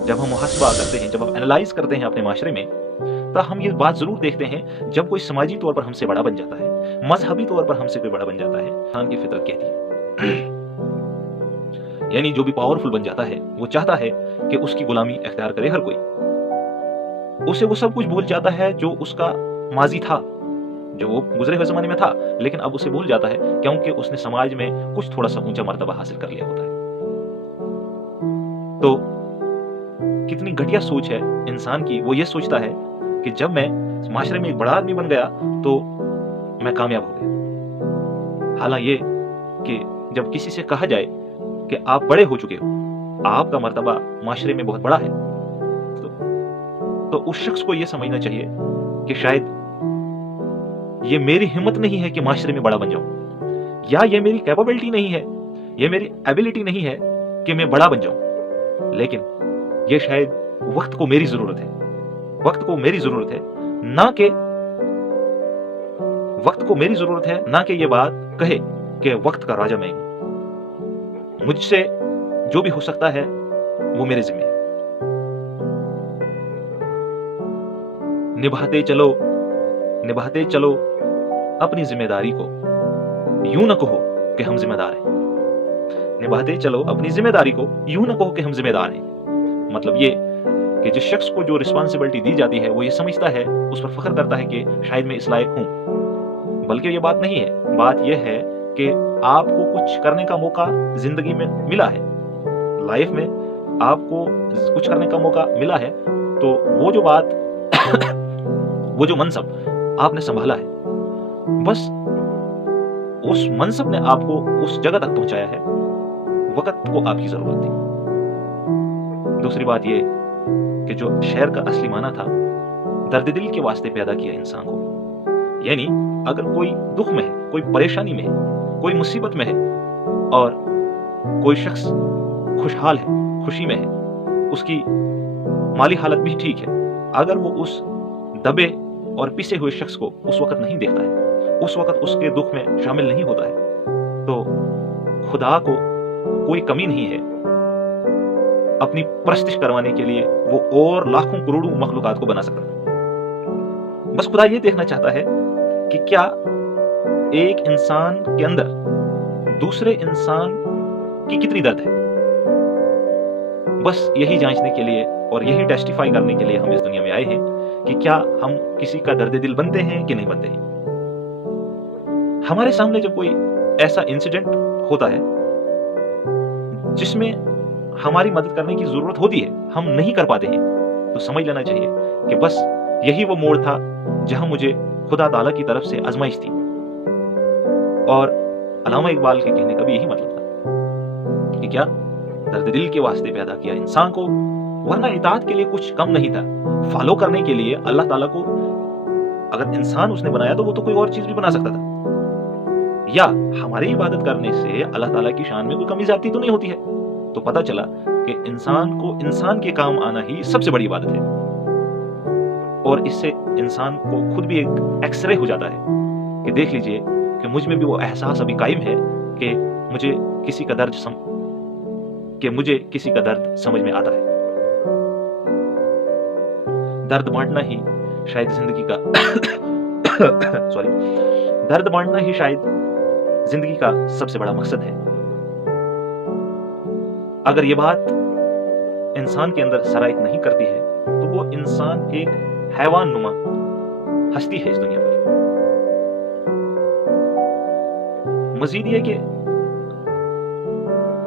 जब हम मुहासबा करते हैं, जब हम एनालाइज करते हैं अपने माशरे में, तो हम ये बात जरूर देखते हैं जब कोई समाजी तौर पर हमसे बड़ा बन जाता है, मजहबी तौर पर हमसे कोई बड़ा बन जाता है, इंसान की फितरत कहती है यानी जो भी पावरफुल बन जाता है वो चाहता है कि उसकी गुलामी इख्तियार करे हर कोई। उसे वो सब कुछ भूल जाता है जो उसका माजी था, जो वो गुजरे हुए जमाने में था, लेकिन अब उसे भूल जाता है क्योंकि उसने समाज में कुछ थोड़ा सा ऊंचा मर्तबा हासिल कर लिया होता है। तो कितनी घटिया सोच है इंसान की, वो ये सोचता है कि जब मैं माशरे में एक बड़ा आदमी बन गया तो मैं कामयाब हो गया। हालांकि ये कि जब किसी से कहा जाए कि आप बड़े हो चुके हो, आपका मर्तबा माशरे में बहुत बड़ा है, तो उस शख्स को यह समझना चाहिए कि शायद ये मेरी हिम्मत नहीं है कि माशरे में बड़ा बन जाऊं, या ये मेरी कैपेबिलिटी नहीं है, ये मेरी एबिलिटी नहीं है कि मैं बड़ा बन जाऊं, लेकिन ये शायद वक्त को मेरी जरूरत है, वक्त को मेरी जरूरत है, ना कि वक्त को मेरी जरूरत है, ना कि ये बात कहे कि वक्त का राजा मैं हूं, मुझसे जो भी हो सकता है वो मेरे जिम्मे है। निभाते चलो अपनी जिम्मेदारी को, यूं न कहो कि हम जिम्मेदार हैं। निभाते चलो अपनी जिम्मेदारी को, यूं न कहो कि हम जिम्मेदार हैं। मतलब ये कि जिस शख्स को जो रिस्पांसिबिलिटी दी जाती है वो ये समझता है, उस पर फख्र करता है कि शायद मैं इस लायक हूं, बल्कि ये बात नहीं है। बात यह है कि आपको कुछ करने का मौका जिंदगी में मिला है, लाइफ में आपको कुछ करने का मौका मिला है, तो वो जो बात वो जो मनसब आपने संभाला है, बस उस मनसब ने आपको उस जगह तक पहुंचाया है, वक्त को आपकी जरूरत थी। दूसरी बात ये कि जो शेर का असली माना था, दर्द दिल के वास्ते पैदा किया इंसान को। यानी अगर कोई दुख में है, कोई परेशानी में है, कोई मुसीबत में है, और कोई शख्स खुशहाल है, खुशी में है, उसकी माली हालत भी ठीक है, अगर वो उस दबे और पिसे हुए शख्स को उस वक्त नहीं देखता है, उस वक्त उसके दुख में शामिल नहीं होता है, तो खुदा को कोई कमी नहीं है अपनी परस्तिश करवाने के लिए वो और लाखों करोड़ों मखलूकात को बना सकता है। बस खुदा ये देखना चाहता है कि क्या एक इंसान के अंदर दूसरे इंसान की कितनी दर्द है। बस यही जांचने के लिए और यही टेस्टिफाई करने के लिए हम इस दुनिया में आए हैं कि क्या हम किसी का दर्द दिल बनते हैं कि नहीं बनते हैं। हमारे सामने जब कोई ऐसा इंसिडेंट होता है जिसमें हमारी मदद करने की जरूरत होती है, हम नहीं कर पाते हैं, तो समझ लेना चाहिए कि बस यही वो मोड़ था जहां मुझे खुदा ताला की तरफ से आजमाइश थी। और अल्लामा इकबाल के कहने का भी यही मतलब था कि क्या दर्द दिल के वास्ते पैदा किया इंसान को, वरना इताअत के लिए कुछ कम नहीं था। फॉलो करने के लिए अल्लाह ताला को अगर इंसान उसने बनाया तो वो तो कोई और चीज भी बना सकता था, या हमारी इबादत करने से अल्लाह ताला की शान में कोई कमी ज्यादती तो नहीं होती है। तो पता चला कि इंसान को इंसान के काम आना ही सबसे बड़ी इबादत है, और इससे इंसान को खुद भी एक एक्सरे हो जाता है कि देख लीजिए कि मुझ में भी वो एहसास अभी कायम है कि मुझे किसी का दर्द समझ में आता है। दर्द बांटना ही शायद जिंदगी का दर्द बांटना ही शायद जिंदगी का सबसे बड़ा मकसद है। अगर ये बात इंसान के अंदर सरायत नहीं करती है तो वो इंसान एक हैवान नुमा हस्ती है इस दुनिया पर। मजीद ये कि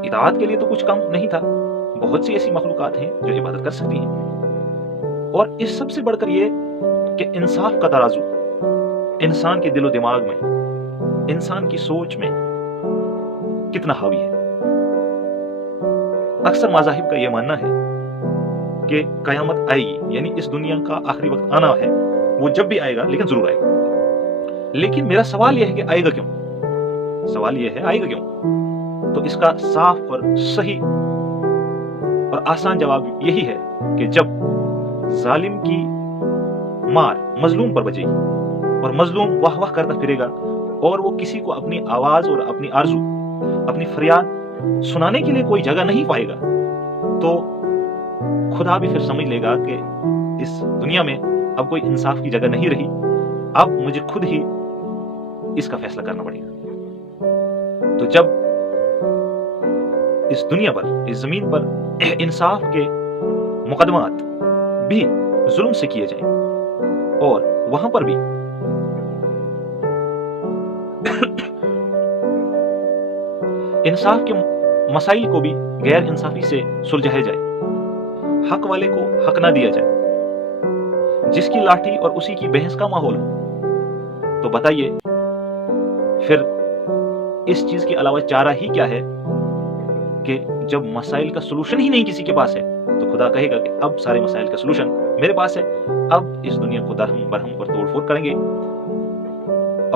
इताअत के लिए तो कुछ कम नहीं था, बहुत सी ऐसी मखलूकात हैं जो इबादत कर सकती हैं, और इस सबसे बढ़कर ये कि इंसाफ का तराजू इंसान के दिलो दिमाग में, इंसान की सोच में कितना हावी है। अक्सर मज़ाहिब का यह मानना है कि कयामत आएगी, यानी इस दुनिया का आखिरी वक्त आना है, वो जब भी आएगा लेकिन जरूर आएगा। लेकिन मेरा सवाल यह है कि आएगा क्यों? सवाल यह है आएगा क्यों? तो इसका साफ और सही और आसान जवाब यही है कि जब जालिम की मार मजलूम पर बजेगी और मजलूम वाह वाह करता फिरेगा और वो किसी को अपनी आवाज और अपनी आरजू, अपनी फरियाद सुनाने के लिए कोई जगह नहीं पाएगा, तो खुदा भी फिर समझ लेगा कि इस दुनिया में अब कोई इंसाफ की जगह नहीं रही, अब मुझे खुद ही इसका फैसला करना पड़ेगा। तो जब इस दुनिया पर, इस जमीन पर इंसाफ के मुकदमात भी जुल्म से किए जाएं और वहां पर भी इंसाफ के मसाइल को भी गैर इंसाफी से सुलझाया जाए, हक वाले को हक ना दिया जाए, जिसकी लाठी और उसी की बहस का माहौल हो, तो बताइए फिर इस चीज के अलावा चारा ही क्या है कि जब मसाइल का सलूशन ही नहीं किसी के पास है, तो खुदा कहेगा कि अब सारे मसाइल का सलूशन मेरे पास है, अब इस दुनिया को दरहम बरहम पर तोड़ फोड़ करेंगे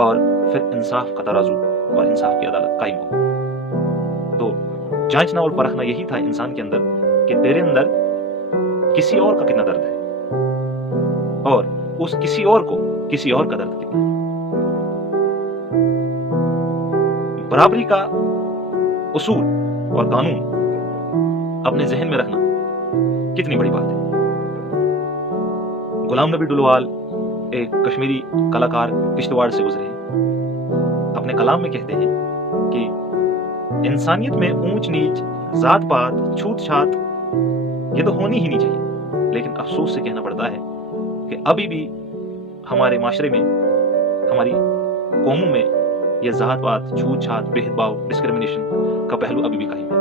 और फिर इंसाफ का तराजू और इंसाफ की अदालत कायम हो। तो जांचना और परखना यही था इंसान के अंदर कि तेरे अंदर किसी और का कितना दर्द है और उस किसी और को किसी और का दर्द कितना है। बराबरी का उसूल और कानून अपने जहन में रखना कितनी बड़ी बात है। गुलाम नबी डुलवाल एक कश्मीरी कलाकार किश्तवाड़ से गुजरे हैं। अपने कलाम में कहते हैं कि इंसानियत में ऊंच नीच, जात पात, छूत छात ये तो होनी ही नहीं चाहिए, लेकिन अफसोस से कहना पड़ता है कि अभी भी हमारे माशरे में, हमारी कौमों में यह जात पात, छूत छात, भेदभाव, डिस्क्रिमिनेशन का पहलू अभी भी कायम है।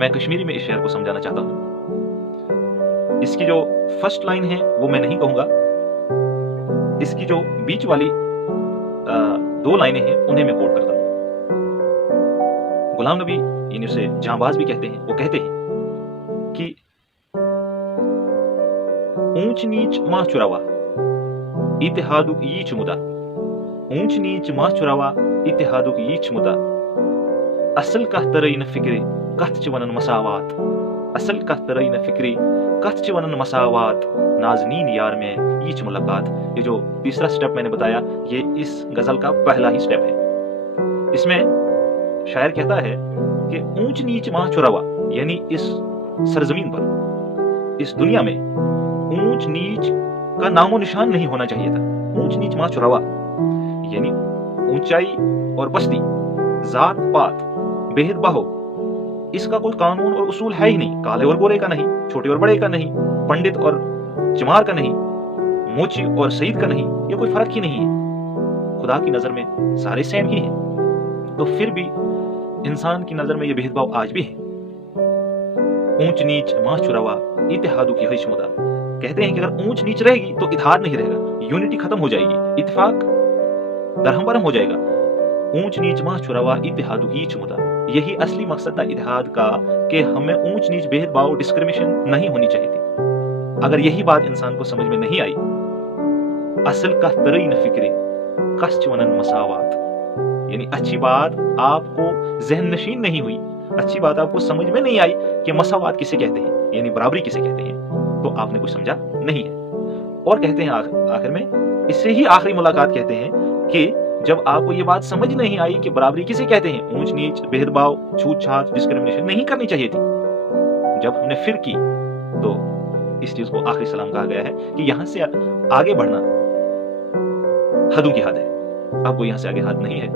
मैं कश्मीरी में इस शेर को समझाना चाहता हूं। इसकी जो फर्स्ट लाइन है वो मैं नहीं कहूंगा, इसकी जो बीच वाली दो लाइनें हैं उन्हें मैं कोट करता हूं। गुलाम नबी, यानी उसे जांबाज भी कहते हैं, वो कहते हैं कि ऊंच नीच मां चुरावा इतिहादुक यीच मुदा, ऊंच नीच मां चुरावा इतिहादुक यीच मुदा, असल कह तरई न फिक्रे कथ च वनन मसावात, असल कह तरई न फिक्रे कथ च वनन मसावात, नाज़नीन यार में यीच मुलाकात। ये जो तीसरा स्टेप मैंने बताया, ये इस गजल का पहला ही स्टेप है। इसमें शायर कहता है कि ऊंच नीच मां चुरावा, यानी इस सरजमीन पर, इस दुनिया में ऊंच नीच का नामो निशान नहीं होना चाहिए था। ऊंच नीच मां चुरावा यानी ऊंचाई और पस्ती, जात पात, भेदभाव, इसका कोई कानून और उसूल है ही नहीं। काले और गोरे का नहीं, छोटे और बड़े का नहीं, पंडित और चमार का नहीं, मोची और सईद का नहीं, ये कोई फर्क ही नहीं है। खुदा की नजर में सारे सेम ही हैं। तो फिर भी इंसान की नजर में ये भेदभाव आज भी है। ऊंच नीच मां चुरावा इतिहादु की हिशमुदा, कहते हैं कि अगर ऊंच नीच रहेगी तो इतिहाद नहीं रहेगा, यूनिटी खत्म हो जाएगी, इत्तेफाक दरहम हो जाएगा। ऊंच नीच मां चुरावा इतिहादु की हिशमुदा, यही असली मकसद था इतिहाद का कि हमें ऊंच नीच, भेदभाव, डिस्क्रिमिनेशन नहीं होनी चाहिए थी। अगर यही बात इंसान को समझ में नहीं आई, असल का तरई न फिक्रे कश्च वनन मसावात, यानी अच्छी बात आपको जहन नशीन नहीं हुई, अच्छी बात आपको समझ में नहीं आई कि मसावात किसे कहते हैं, यानी बराबरी किसे कहते हैं, तो आपने कुछ समझा नहीं है। और कहते हैं आखिर में, इससे ही आखिरी मुलाकात कहते हैं कि जब आपको ये बात समझ नहीं आई कि बराबरी किसे कहते हैं, ऊंच नीच, भेदभाव, छूत छात, डिस्क्रिमिनेशन नहीं करनी चाहिए थी, जब हमने फिर की, तो इस चीज को आखिरी सलाम कहा गया है कि यहां से आगे बढ़ना हदों की हद है, आपको यहां से आगे हद नहीं है।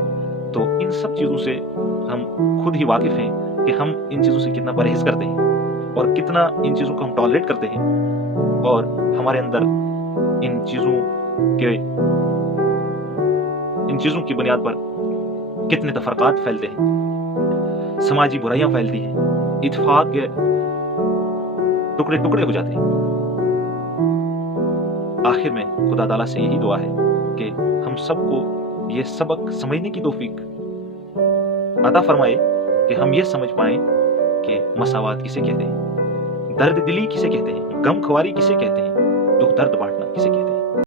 तो इन सब चीजों से हम खुद ही वाकिफ हैं कि हम इन चीजों से कितना परहेज करते हैं और कितना इन चीजों को हम टॉलरेट करते हैं, और हमारे अंदर इन चीजों की बुनियाद पर कितने तफरकात फैलते हैं, समाजी बुराइयां फैलती हैं, इत्तेफाक के टुकड़े टुकड़े हो जाते हैं। आखिर में खुदा ताला से यही दुआ है कि हम सबको ये सबक समझने की तौफीक अता फरमाए कि हम ये समझ पाएं कि मसावात किसे कहते हैं, दर्द दिली किसे कहते हैं, गम खुआरी किसे कहते हैं, दुख दर्द बांटना किसे कहते हैं।